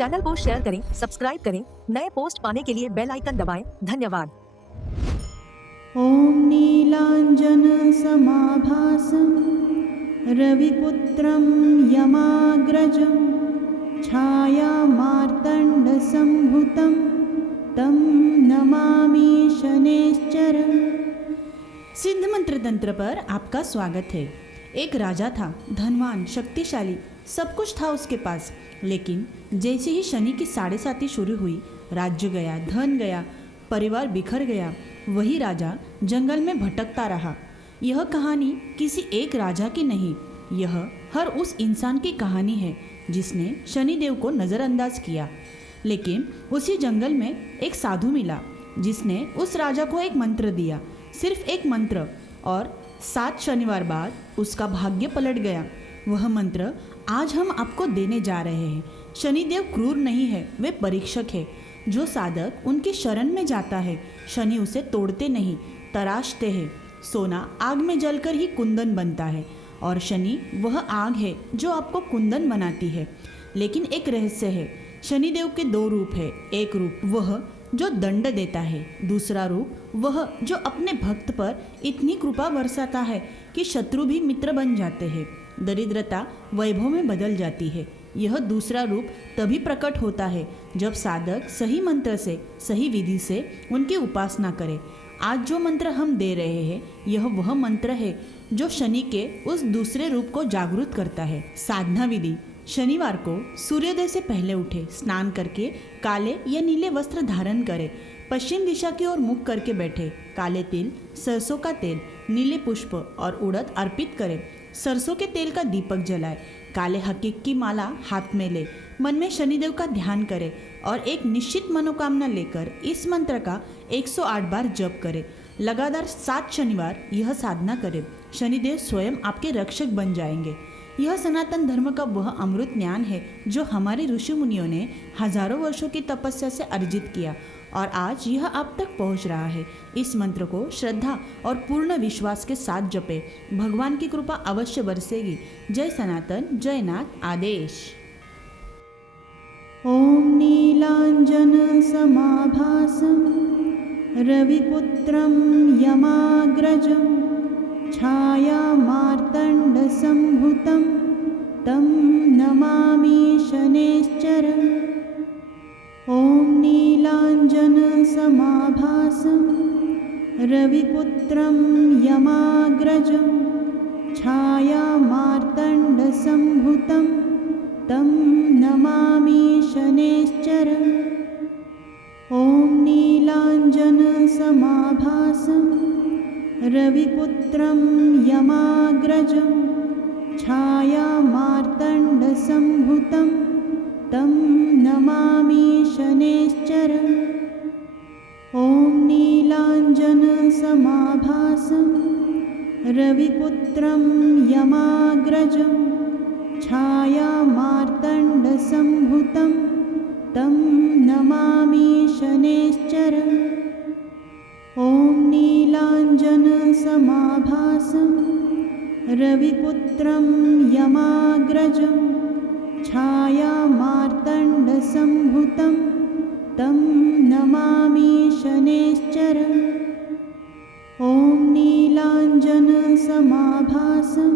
Channel को share करें, subscribe करें, नए पोस्ट पाने के लिए बेल आइकन दबाएं। धन्यवाद। ॐ नीलाञ्जनसमाभासं रविपुत्रं यमाग्रजं छायामार्तण्डसम्भुतं तं नमामि शनैश्चरम्। सिद्ध मंत्र तंत्र पर आपका स्वागत है। एक राजा था, धनवान, शक्तिशाली, सब कुछ था उसके पास। लेकिन जैसे ही शनि की 7.5 शुरू हुई, राज्य गया, धन गया, परिवार बिखर गया। वही राजा जंगल में भटकता रहा। यह कहानी किसी एक राजा की नहीं, यह हर उस इंसान की कहानी है जिसने शनिदेव को नज़रअंदाज किया। लेकिन उसी जंगल में एक साधु मिला जिसने उस राजा को एक मंत्र दिया, सिर्फ एक मंत्र, और 7 शनिवार बाद उसका भाग्य पलट गया। वह मंत्र आज हम आपको देने जा रहे हैं। शनिदेव क्रूर नहीं है, वे परीक्षक है। जो साधक उनकी शरण में जाता है, शनि उसे तोड़ते नहीं, तराशते हैं। सोना आग में जलकर ही कुंदन बनता है, और शनि वह आग है जो आपको कुंदन बनाती है। लेकिन एक रहस्य है, शनिदेव के 2 रूप है। एक रूप वह जो दंड देता है, दूसरा रूप वह जो अपने भक्त पर इतनी कृपा बरसाता है कि शत्रु भी मित्र बन जाते हैं, दरिद्रता वैभव में बदल जाती है। यह दूसरा रूप तभी प्रकट होता है जब साधक सही मंत्र से, सही विधि से उनकी उपासना करे। आज जो मंत्र हम दे रहे हैं, यह वह मंत्र है जो शनि के उस दूसरे रूप को जागृत करता है। साधना विधि: शनिवार को सूर्योदय से पहले उठे, स्नान करके काले या नीले वस्त्र धारण करे, पश्चिम दिशा की ओर मुख करके बैठे, काले तिल, सरसों का तेल, नीले पुष्प और उड़द अर्पित करे, सरसों के तेल का दीपक जलाए, काले हकीक की माला हाथ में ले, मन में शनिदेव का ध्यान करे और एक निश्चित मनोकामना लेकर इस मंत्र का 108 बार जप करे। लगातार 7 शनिवार यह साधना करे। शनिदेव स्वयं आपके रक्षक बन जाएंगे। यह सनातन धर्म का वह अमृत ज्ञान है जो हमारे ऋषि मुनियों ने हजारों वर्षों की तपस्या से अर्जित किया, और आज यह आप तक पहुंच रहा है। इस मंत्र को श्रद्धा और पूर्ण विश्वास के साथ जपे, भगवान की कृपा अवश्य बरसेगी। जय सनातन, जय नाथ आदेश। ॐ नीलाञ्जनसमाभासं रविपुत्रं यमाग्रजं छायामार्तण्डसम्भुतं तं नमामि शनैश्चरम्। ॐ नीलाञ्जनसमाभासं रविपुत्रं यमाग्रजं छायामार्तण्डसम्भुतं तं नमामि शनैश्चरम्। ॐ नीलाञ्जनसमाभासं रविपुत्रं यमाग्रजं छायामार्तण्डसम्भुतं तं नमामि शनैश्चरम्। ॐ नीलाञ्जनसमाभासं रविपुत्रं यमाग्रजं छायामार्तण्डसम्भुतं तं नमामि शनैश्चरम्। ॐ नीलाञ्जनसमाभासं रविपुत्रं यमाग्रजं छायामार्तण्डसम्भुतं तं नमामि शनैश्चरम्। ॐ नीलाञ्जनसमाभासं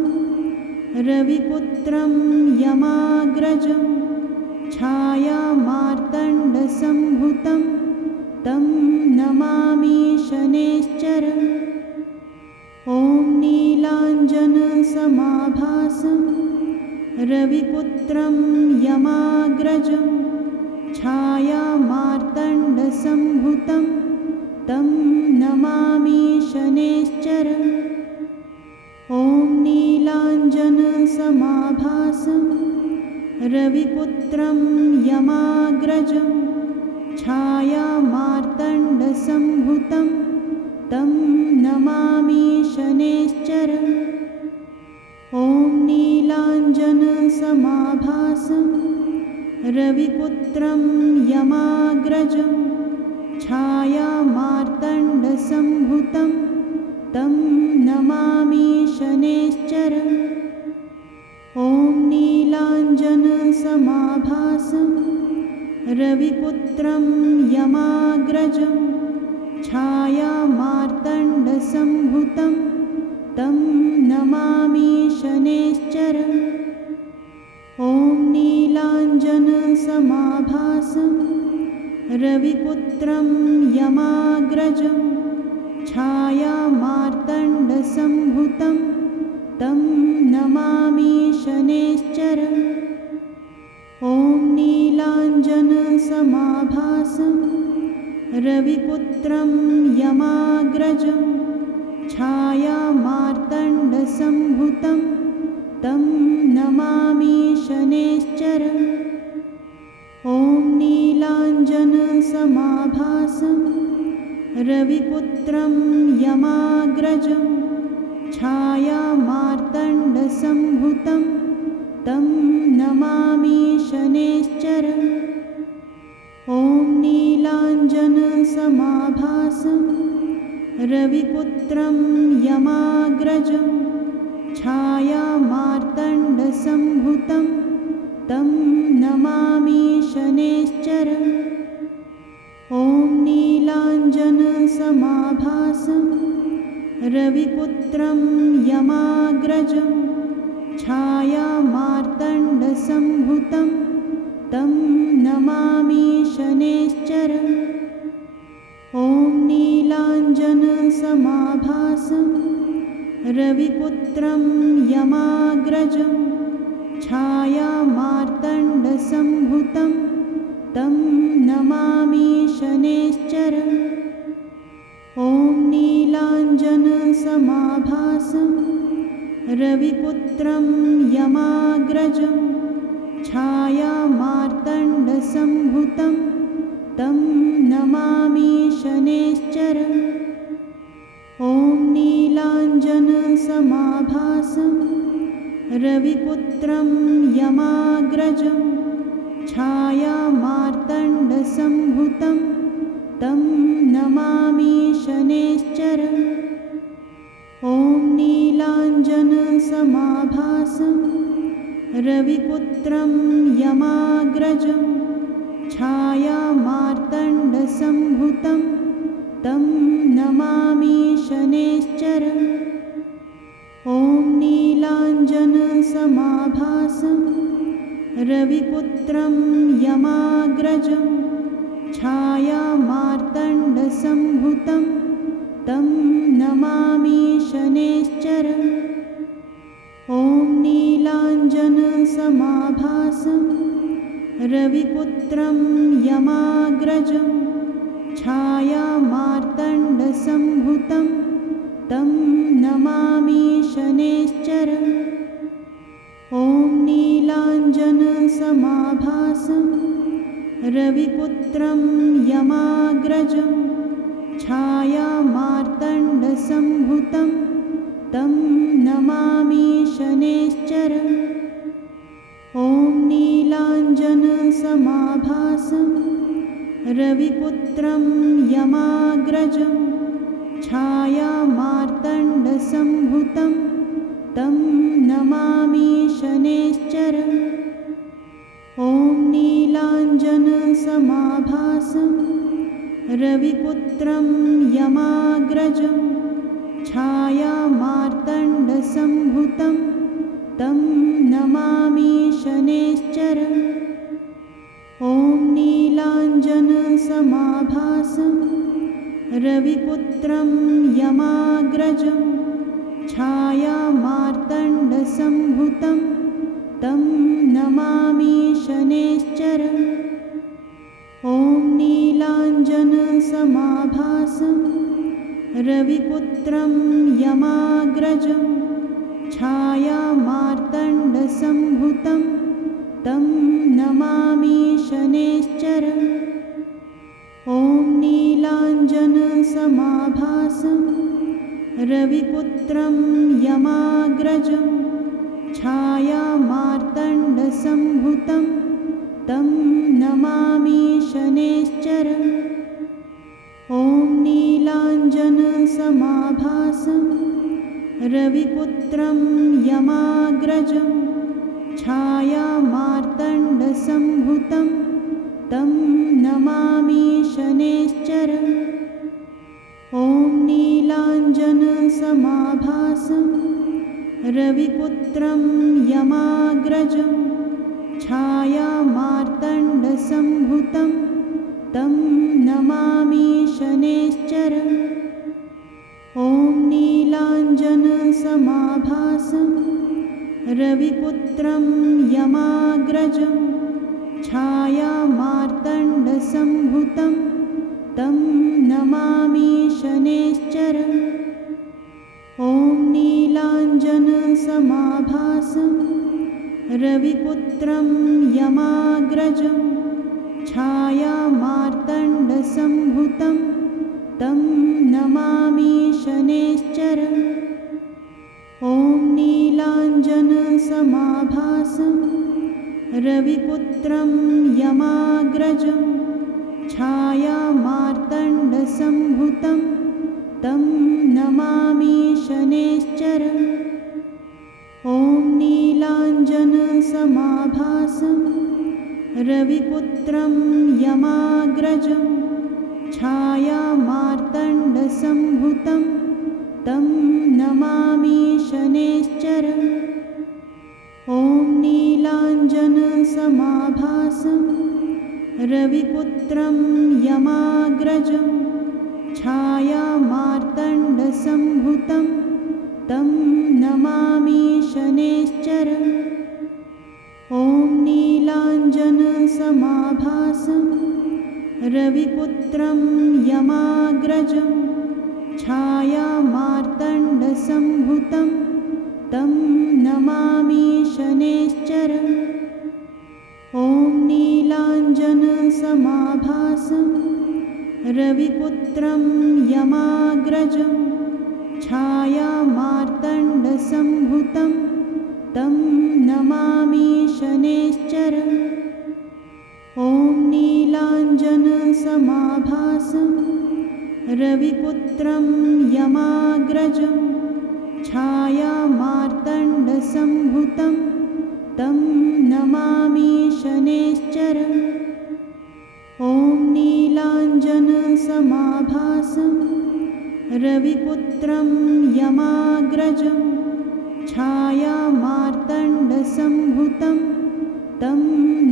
रविपुत्रं यमाग्रजं छायामार्तण्डसम्भुतं तं नमामि शनैश्चरम्। ॐ नीलाञ्जनसमाभासं रविपुत्रं यमाग्रजं छायामार्तण्डसम्भुतं तं नमामि शनैश्चरम्। ॐ नीलाञ्जनसमाभासं रविपुत्रं यमाग्रजं छायामार्तण्डसम्भुतं तं नमामि शनैश्चरम्। ॐ नीलाञ्जनसमाभासं रविपुत्रं यमाग्रजं छायामार्तण्डसम्भुतं तं नमामि शनैश्चरम्। ॐ नीलाञ्जनसमाभासं रविपुत्रं यमाग्रजं छायामार्तण्डसम्भुतं तं नमामि शनैश्चरम्। ॐ नीलाञ्जनसमाभासं रविपुत्रं यमाग्रजं छायामार्तण्डसम्भुतं तं नमामि शनैश्चरम्। ॐ नीलाञ्जनसमाभासं रविपुत्रं यमाग्रजं छायामार्तण्डसम्भुतं तं नमामि शनैश्चरम्। ॐ नीलाञ्जनसमाभासं रविपुत्रं यमाग्रजं छायामार्तण्डसम्भुतं तं नमामि शनैश्चरम्। ॐ नीलाञ्जनसमाभासं रविपुत्रं यमाग्रजं छायामार्तण्डसम्भुतं तं नमामि शनैश्चरम्। ॐ नीलाञ्जनसमाभासं रविपुत्रं यमाग्रजं छायामार्तण्डसम्भुतं तं नमामि शनैश्चरम्। ॐ नीलाञ्जनसमाभासं रविपुत्रं यमाग्रजं छायामार्तण्डसम्भुतं तं नमामि शनैश्चरम्। ॐ नीलाञ्जनसमाभासं रविपुत्रं यमाग्रजं छायामार्तण्डसम्भुतं तं नमामि शनैश्चरम्। ॐ नीलाञ्जनसमाभासं रविपुत्रं यमाग्रजं छायामार्तण्डसम्भुतं तं नमामि शनैश्चरम्। ॐ नीलाञ्जनसमाभासं रविपुत्रं यमाग्रजं छायामार्तण्डसम्भुतं तं नमामि शनैश्चरम्। ॐ नीलाञ्जनसमाभासं रविपुत्रं यमाग्रजं छायामार्तण्डसम्भुतं तं नमामि शनैश्चरम्। ॐ नीलाञ्जनसमाभासं रविपुत्रं यमाग्रजं छायामार्तण्डसम्भुतं तं नमामि शनैश्चरम्। ॐ नीलाञ्जनसमाभासं रविपुत्रं यमाग्रजं छायामार्तण्डसम्भुतं तं नमामि शनैश्चरम्। ॐ नीलाञ्जनसमाभासं रविपुत्रं यमाग्रजं छायामार्तण्डसम्भुतं तं नमामि शनैश्चरम्। ॐ नीलाञ्जनसमाभासं रविपुत्रं यमाग्रजं छायामार्तण्डसम्भुतं तं नमामि शनैश्चरम्। ॐ नीलाञ्जनसमाभासं रविपुत्रं यमाग्रजं छायामार्तण्डसम्भुतं तं नमामि शनैश्चरम्। ॐ नीलाञ्जनसमाभासं रविपुत्रं यमाग्रजं छायामार्तण्डसम्भुतं तं नमामि शनैश्चरम्। ॐ नीलाञ्जनसमाभासं रविपुत्रं यमाग्रजं छायामार्तण्डसम्भुतं तं नमामि शनैश्चरम्। ॐ नीलाञ्जनसमाभासं रविपुत्रं यमाग्रजं छायामार्तण्डसम्भुतं तं नमामि शनैश्चरम्। ॐ नीलाञ्जनसमाभासं रविपुत्रं यमाग्रजं छायामार्तण्डसम्भुतं तं नमामि शनैश्चरम्। ॐ नीलाञ्जनसमाभासं रविपुत्रं यमाग्रजं छायामार्तण्डसम्भुतं तं नमामि शनैश्चरम्। ॐ नीलाञ्जनसमाभासं रविपुत्रं यमाग्रजं छायामार्तण्डसम्भुतं तं नमामि शनैश्चरम्। ॐ नीलाञ्जनसमाभासं रविपुत्रं यमाग्रजं छायामार्तण्डसम्भुतं तं नमामि शनैश्चरम्। ॐ नीलाञ्जनसमाभासं रविपुत्रं यमाग्रजं छायामार्तण्डसम्भुतं तं नमामि शनैश्चरम्। ॐ नीलाञ्जनसमाभासं रविपुत्रं यमाग्रजं छायामार्तण्डसम्भुतं तं नमामि शनैश्चरम्। ॐ नीलाञ्जनसमाभासं रविपुत्रं यमाग्रजं छायामार्तण्डसम्भुतं तं नमामि शनैश्चरम्। ॐ नीलाञ्जनसमाभासं रविपुत्रं यमाग्रजं छायामार्तण्डसम्भुतं तं नमामि शनैश्चरम्। ॐ नीलाञ्जनसमाभासं रविपुत्रं यमाग्रजं छायामार्तण्डसम्भुतं तं नमामि शनैश्चरम्। ॐ नीलाञ्जनसमाभासं रविपुत्रं यमाग्रजं छायामार्तण्डसम्भुतं तं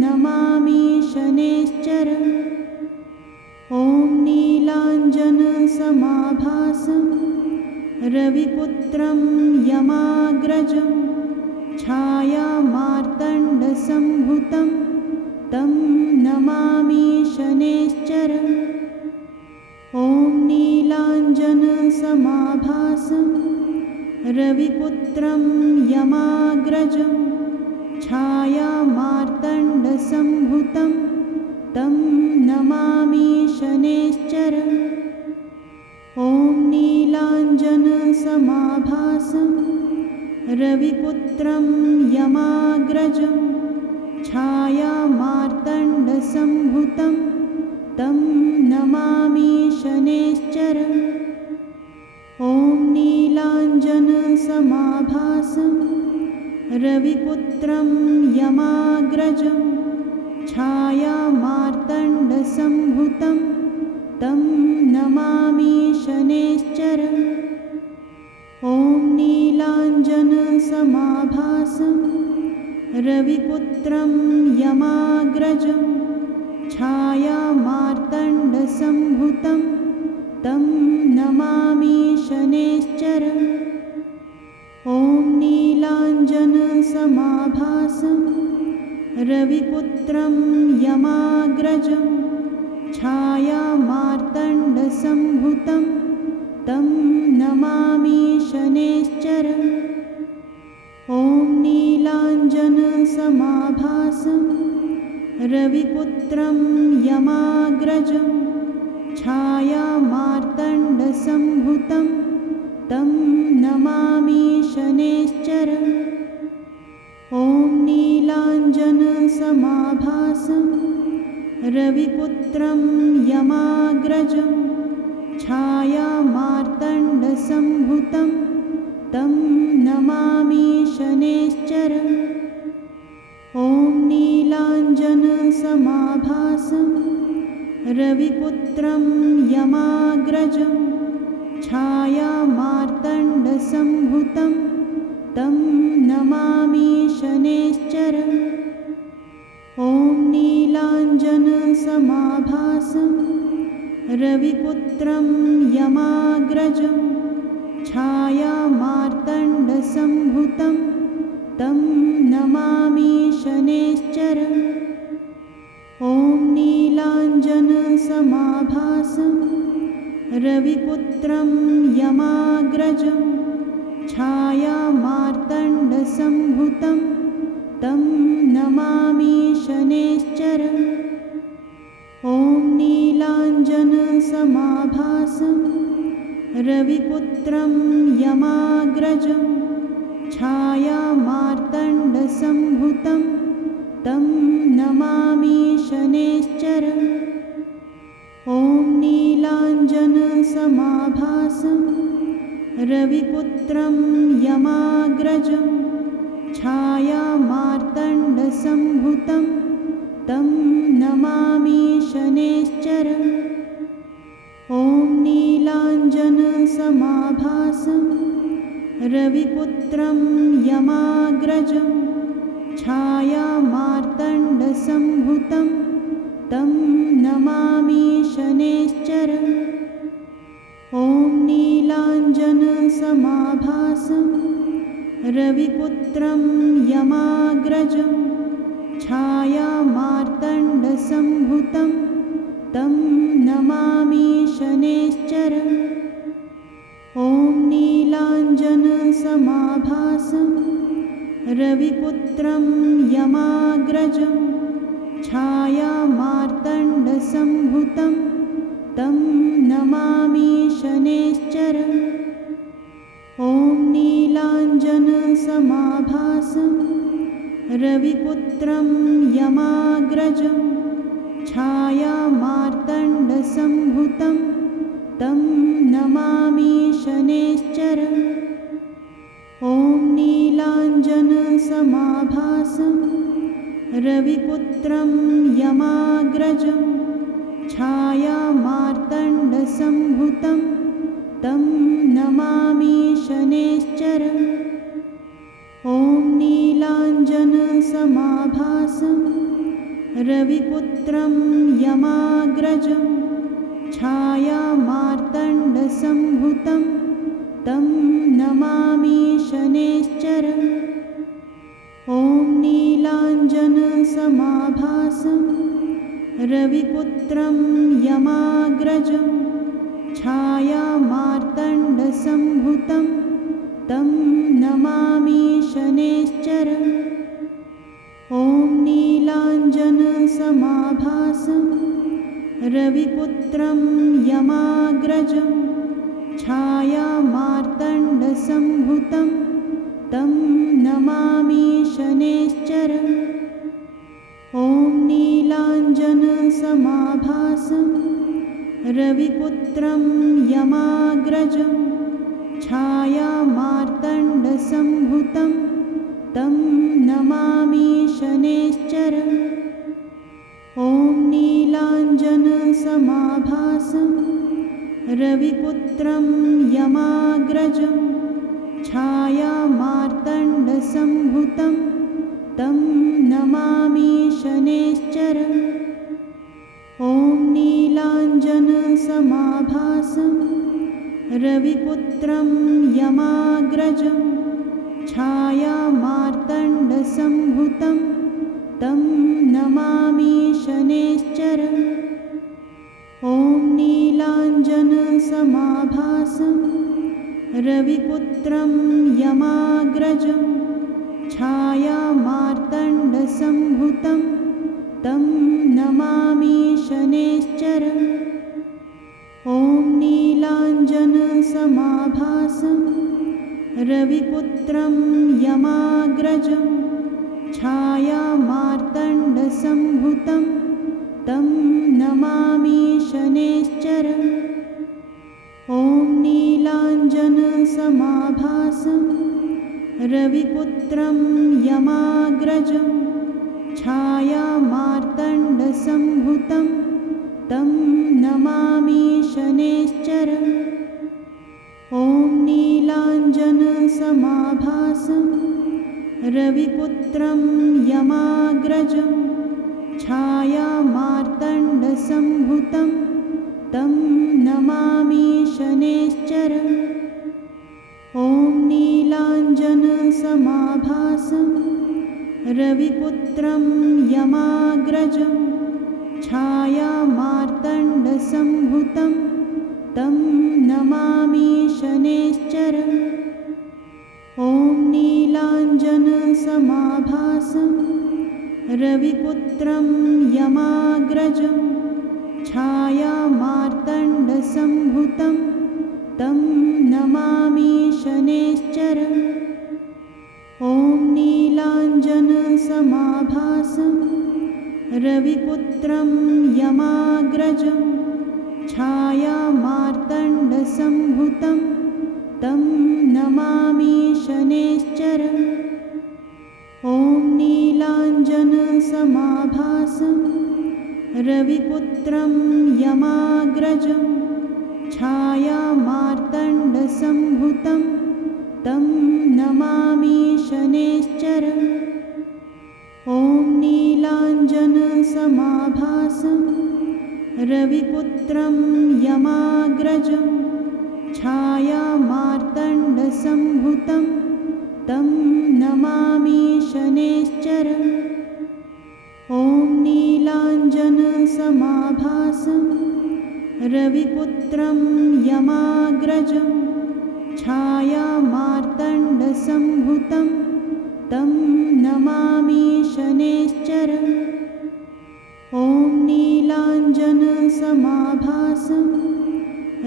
नमामि शनैश्चरम्। ॐ नीलाञ्जनसमाभासं रविपुत्रं यमाग्रजं छायामार्तण्डसम्भुतं तं नमामि शनैश्चरम्। ॐ नीलाञ्जनसमाभासं रविपुत्रं यमाग्रजं छायामार्तण्डसम्भुतं तं नमामि शनैश्चरम्। ॐ नीलाञ्जनसमाभासं रविपुत्रं यमाग्रजं छायामार्तण्डसम्भुतं तं नमामि शनैश्चरम्। ॐ नीलाञ्जनसमाभासं रविपुत्रं यमाग्रजं छायामार्तण्डसम्भुतं तं नमामि शनैश्चरम्। ॐ नीलाञ्जनसमाभासं रविपुत्रं यमाग्रजं छायामार्तण्डसम्भुतं तं नमामि शनैश्चरम्। ॐ नीलाञ्जनसमाभासं रविपुत्रं यमाग्रजं छायामार्तण्डसम्भुतं तं नमामि शनैश्चरम्। ॐ नीलाञ्जनसमाभासं रविपुत्रं यमाग्रजं छायामार्तण्डसम्भुतं तं नमामि शनैश्चरम्। ॐ नीलाञ्जनसमाभासं रविपुत्रं यमाग्रजं छायामार्तण्डसम्भुतं तं नमामि शनैश्चरम्। ॐ नीलाञ्जनसमाभासं रविपुत्रं यमाग्रजं छायामार्तण्डसम्भुतं तं नमामि शनैश्चरम्। ॐ नीलाञ्जनसमाभासं रविपुत्रं यमाग्रजं छायामार्तण्डसम्भुतं तं नमामि शनैश्चरम्। ॐ नीलाञ्जनसमाभासं रविपुत्रं यमाग्रजं छायामार्तण्डसम्भुतं तं नमामि शनैश्चरम्। ॐ नीलाञ्जनसमाभासं रविपुत्रं यमाग्रजं छायामार्तण्डसम्भुतं तं नमामि शनैश्चरम्। ॐ नीलाञ्जनसमाभासं रविपुत्रं यमाग्रजं छायामार्तण्डसम्भुतं तं नमामि शनैश्चरम्। ॐ नीलाञ्जनसमाभासं रविपुत्रं यमाग्रजं छायामार्तण्डसम्भुतं तं नमामि शनैश्चरम्। ॐ नीलाञ्जनसमाभासं रविपुत्रं यमाग्रजं छायामार्तण्डसम्भुतं तं नमामि शनैश्चरम्। ॐ नीलाञ्जनसमाभासं रविपुत्रं यमाग्रजं छायामार्तण्डसम्भुतं तं नमामि शनैश्चरम्। ॐ नीलाञ्जनसमाभासं रविपुत्रं यमाग्रजं छायामार्तण्डसम्भुतं तं नमामि शनैश्चरम्। ॐ नीलाञ्जनसमाभासं रविपुत्रं यमाग्रजं छायामार्तण्डसम्भुतं तं नमामि शनैश्चरम्। ॐ नीलाञ्जनसमाभासं रविपुत्रं यमाग्रजं छायामार्तण्डसम्भुतं तं नमामि शनैश्चरम्। ॐ नीलाञ्जनसमाभासं रविपुत्रं यमाग्रजं छायामार्तण्डसम्भुतं तं नमामि शनैश्चरम्। ॐ नीलाञ्जनसमाभासं रविपुत्रं यमाग्रजं छायामार्तण्डसम्भुतं तं नमामि शनैश्चरम्। ॐ नीलाञ्जनसमाभासं रविपुत्रं यमाग्रजं छायामार्तण्डसम्भुतं तं नमामि शनैश्चरम्। ॐ नीलाञ्जनसमाभासं रविपुत्रं यमाग्रजं छायामार्तण्डसम्भुतं तं नमामि शनैश्चरम्। ॐ नीलाञ्जनसमाभासं रविपुत्रं यमाग्रजं छायामार्तण्डसम्भुतं तं नमामि शनैश्चरम्। ॐ नीलाञ्जनसमाभासं रविपुत्रं यमाग्रजं छायामार्तण्डसम्भुतं तं नमामि शनैश्चरम्। ॐ नीलाञ्जनसमाभासं रविपुत्रं यमाग्रजं छायामार्तण्डसम्भुतं तं नमामि शनैश्चरम्। ॐ नीलाञ्जनसमाभासं रविपुत्रं यमाग्रजं छायामार्तण्डसम्भुतं तं नमामि शनैश्चरम् ॐ नीलाञ्जनसमाभासं रविपुत्रं यमाग्रजं छायामार्तण्डसम्भुतं तं नमामि शनैश्चरम् ॐ नीलाञ्जनसमाभासं रविपुत्रं यमाग्रजं छायामार्तण्डसम्भुतं तं नमामि शनैश्चरम् ॐ नीलाञ्जनसमाभासं रविपुत्रं यमाग्रजं छायामार्तण्डसम्भुतं तं नमामि शनैश्चरम् ॐ नीलाञ्जनसमाभासं रविपुत्रं यमाग्रजं छायामार्तण्डसम्भुतं तं नमामि शनैश्चरम् ॐ नीलाञ्जनसमाभासं रविपुत्रं यमाग्रजं छायामार्तण्डसम्भुतं तं नमामि शनैश्चरम् ॐ नीलाञ्जनसमाभासं रविपुत्रं यमाग्रजं छायामार्तण्डसम्भुतं तं नमामि शनैश्चरम् ॐ नीलाञ्जनसमाभासं रविपुत्रं यमाग्रजं छायामार्तण्डसम्भुतं तं नमामि शनैश्चरम् ॐ नीलाञ्जनसमाभासं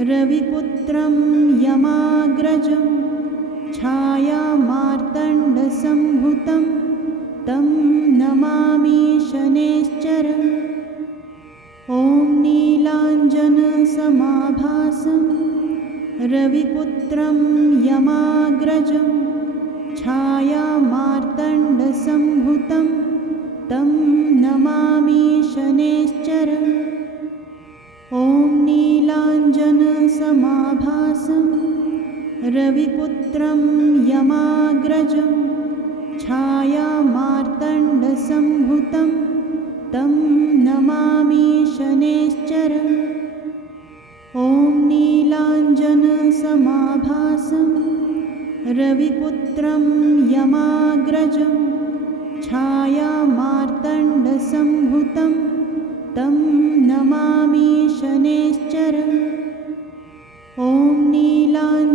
रविपुत्रं यमाग्रजं छायामार्तण्डसम्भुतं तं नमामि शनैश्चरम् ॐ नीलाञ्जनसमाभासं रविपुत्रं यमाग्रजं छायामार्तण्डसम्भुतं तं नमामि शनैश्चरम् ॐ नीलाञ्जनसमाभासं रविपुत्रं यमाग्रजं छायामार्तण्डसम्भुतं तं नमामि शनैश्चरम् ॐ नीलाञ्जनसमाभासं रविपुत्रं यमाग्रजं छायामार्तण्डसम्भुतं तं नमामि शनैश्चरम् ॐ नीलाञ्जनसमाभासं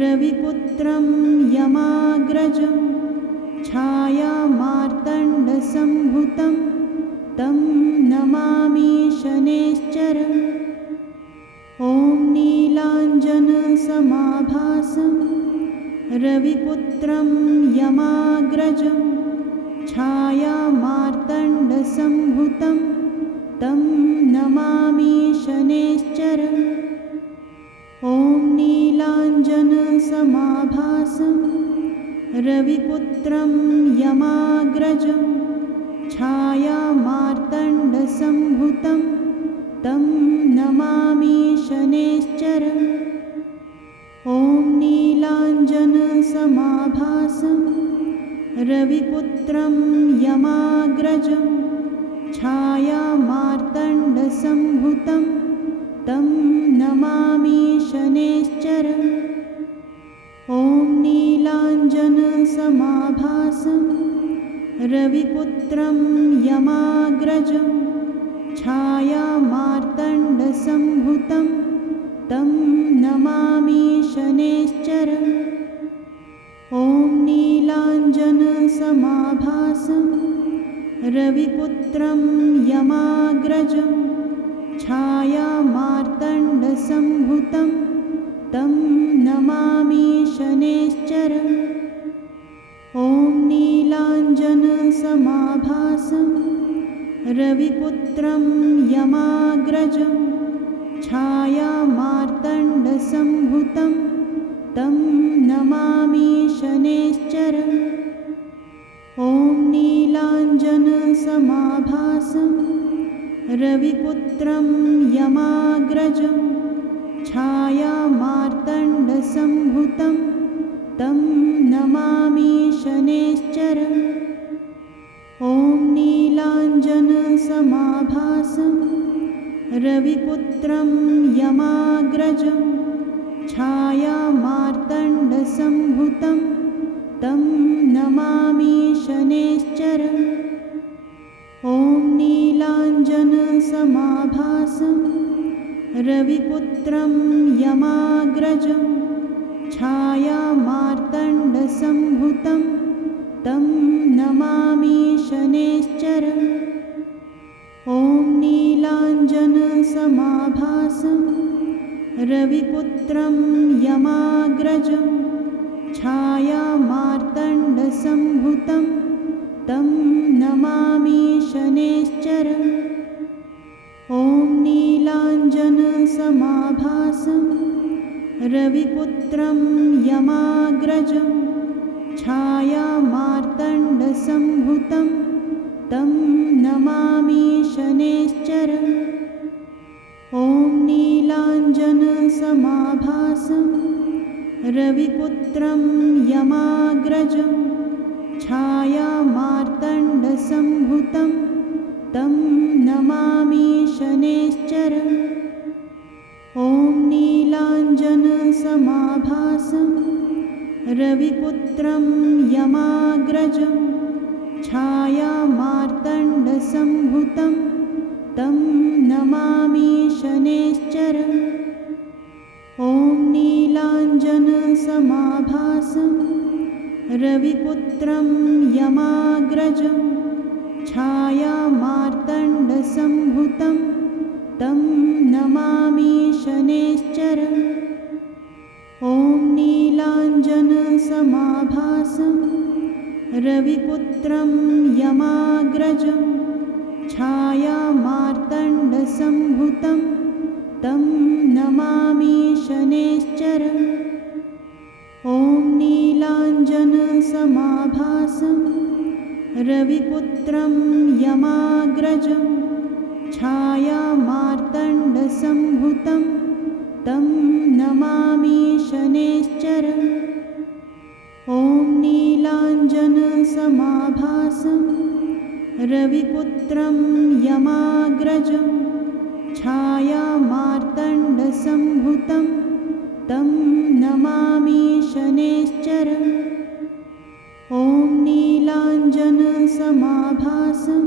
रविपुत्रं यमाग्रजं छायामार्तण्डसम्भुतं तं नमामि शनैश्चरम् ॐ नीलाञ्जनसमाभासं रविपुत्रं यमाग्रजं छायामार्तण्डसम्भुतं तं नमामि शनैश्चरम् ॐ नीलाञ्जनसमाभासं रविपुत्रं यमाग्रजं छायामार्तण्डसम्भुतं तं नमामि शनैश्चरम् ॐ नीलाञ्जनसमाभासं रविपुत्रं यमाग्रजं छायामार्तण्डसम्भुतं तं नमामि शनैश्चरम् ॐ नीलाञ्जनसमाभासं रविपुत्रं यमाग्रजं छायामार्तण्डसम्भुतं तं नमामि शनैश्चरम् ॐ नीलाञ्जनसमाभासं रविपुत्रं यमाग्रजं छायामार्तण्डसम्भुतं तं नमामि शनैश्चरम् ॐ नीलाञ्जनसमाभासं रविपुत्रं यमाग्रजं छायामार्तण्डसम्भुतं तं नमामि शनैश्चरम् ॐ नीलाञ्जनसमाभासं रविपुत्रं यमाग्रजं छायामार्तण्डसम्भुतं तं नमामि शनैश्चरम्। ॐ नीलाञ्जनसमाभासं रविपुत्रं यमाग्रजं छायामार्तण्डसम्भुतं तं नमामि शनैश्चरम्। ॐ नीलाञ्जनसमाभासं रविपुत्रं यमाग्रजं छायामार्तण्डसम्भुतं तं नमामि शनैश्चरम्। ॐ नीलाञ्जनसमाभासं रविपुत्रं यमाग्रजं छायामार्तण्डसम्भुतं तं नमामि शनैश्चरम्। ॐ नीलाञ्जनसमाभासं रविपुत्रं यमाग्रजं छायामार्तण्डसम्भुतं तं नमामि शनैश्चरम्। ॐ नीलाञ्जनसमाभासं रविपुत्रं यमाग्रजं छायामार्तण्डसम्भुतं तं नमामि शनैश्चरम्। ॐ नीलाञ्जनसमाभासं रविपुत्रं यमाग्रजं छायामार्तण्डसम्भुतं तं नमामि शनैश्चरम्। ॐ नीलाञ्जनसमाभासं रविपुत्रं यमाग्रजं छायामार्तण्डसम्भुतं तं नमामि शनैश्चरम्। ॐ नीलाञ्जनसमाभासं रविपुत्रं यमाग्रजं छायामार्तण्डसम्भुतं तं नमामि शनैश्चरम्। ॐ नीलाञ्जनसमाभासं रविपुत्रं यमाग्रजं छायामार्तण्डसम्भुतं तं नमामि शनैश्चरम्। ॐ नीलाञ्जनसमाभासं रविपुत्रं यमाग्रजं छायामार्तण्डसम्भुतं तं नमामि शनैश्चरम्। ॐ नीलाञ्जनसमाभासं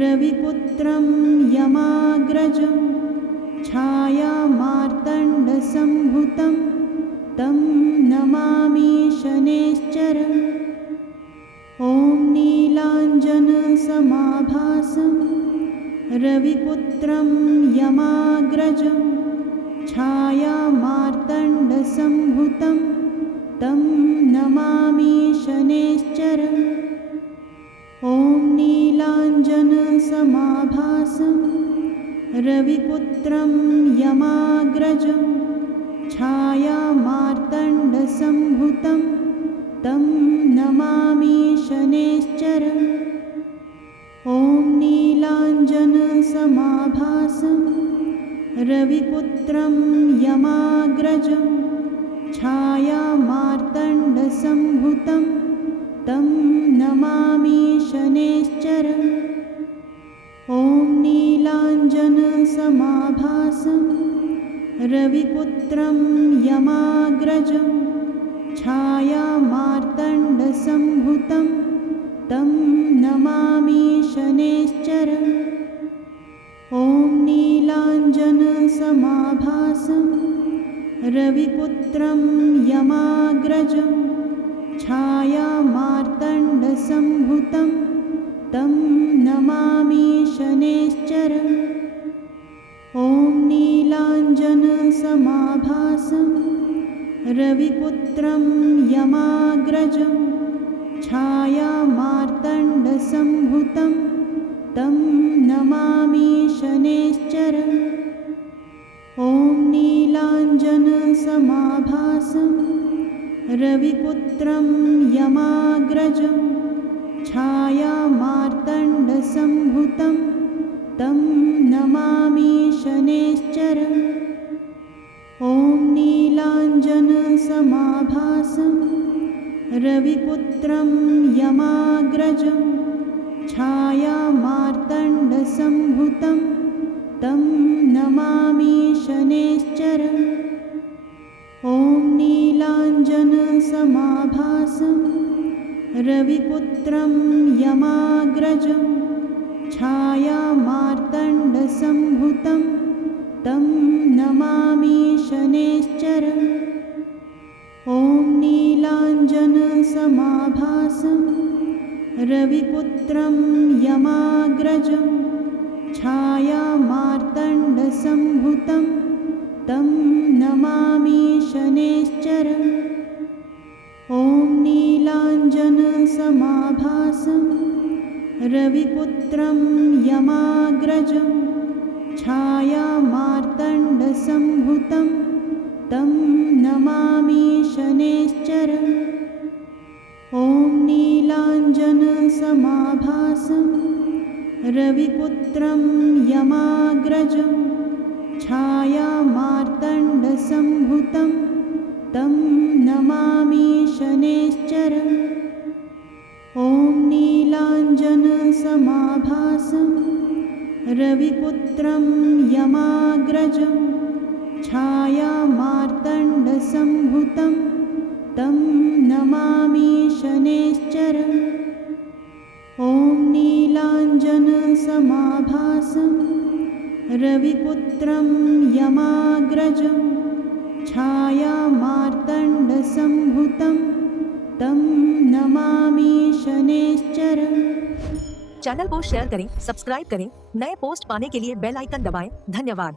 रविपुत्रं यमाग्रजं छायामार्तण्डसम्भुतं तं नमामि शनैश्चरम्। ॐ नीलाञ्जनसमाभासं रविपुत्रं यमाग्रजं छायामार्तण्डसम्भुतं तं नमामि शनैश्चरम्। ॐ नीलाञ्जनसमाभासं रविपुत्रं यमाग्रजं छायामार्तण्डसम्भुतं तं नमामि शनैश्चरम्। ॐ नीलाञ्जनसमाभासं रविपुत्रं यमाग्रजं छायामार्तण्डसम्भुतं तं नमामि शनैश्चरम्। ॐ नीलाञ्जनसमाभासं रविपुत्रं यमाग्रजं छायामार्तण्डसम्भुतं तं नमामि शनैश्चरम्। ॐ नीलाञ्जनसमाभासं रविपुत्रं यमाग्रजं छायामार्तण्डसम्भुतं तं नमामि शनैश्चरम्। ॐ नीलाञ्जनसमाभासं रविपुत्रं यमाग्रजं छायामार्तण्डसम्भुतं तं नमामि शनैश्चरम्। ॐ नीलाञ्जनसमाभासं रविपुत्रं यमाग्रजं छायामार्तण्डसम्भुतं तं नमामि शनैश्चरम् ॐ नीलाञ्जनसमाभासं रविपुत्रं यमाग्रजं छायामार्तण्डसम्भुतं तं नमामि शनैश्चरम् ॐ नीलाञ्जनसमाभासं रविपुत्रं यमाग्रजं छायामार्तण्डसम्भुतं तं नमामि शनैश्चरम् ॐ नीलाञ्जनसमाभासं रविपुत्रं यमाग्रजं छायामार्तण्डसम्भुतं तं नमामि शनैश्चरम् ॐ नीलाञ्जनसमाभासं रविपुत्रं यमाग्रजं छायामार्तण्डसम्भुतं तं नमामि शनैश्चरम् ॐ नीलाञ्जनसमाभासं रविपुत्रं यमाग्रजं छायामार्तण्डसम्भुतं तं नमामि शनैश्चरम् ॐ नीलाञ्जनसमाभासं रविपुत्रं यमाग्रजं छायामार्तण्डसम्भुतं तं नमामि शनैश्चरम् ॐ नीलाञ्जनसमाभासं रविपुत्रं यमाग्रजं छायामार्तण्डसम्भुतं तं नमामि शनैश्चरम्। चैनल को शेयर करें, सब्सक्राइब करें, नए पोस्ट पाने के लिए बेल आइकन दबाएं। धन्यवाद।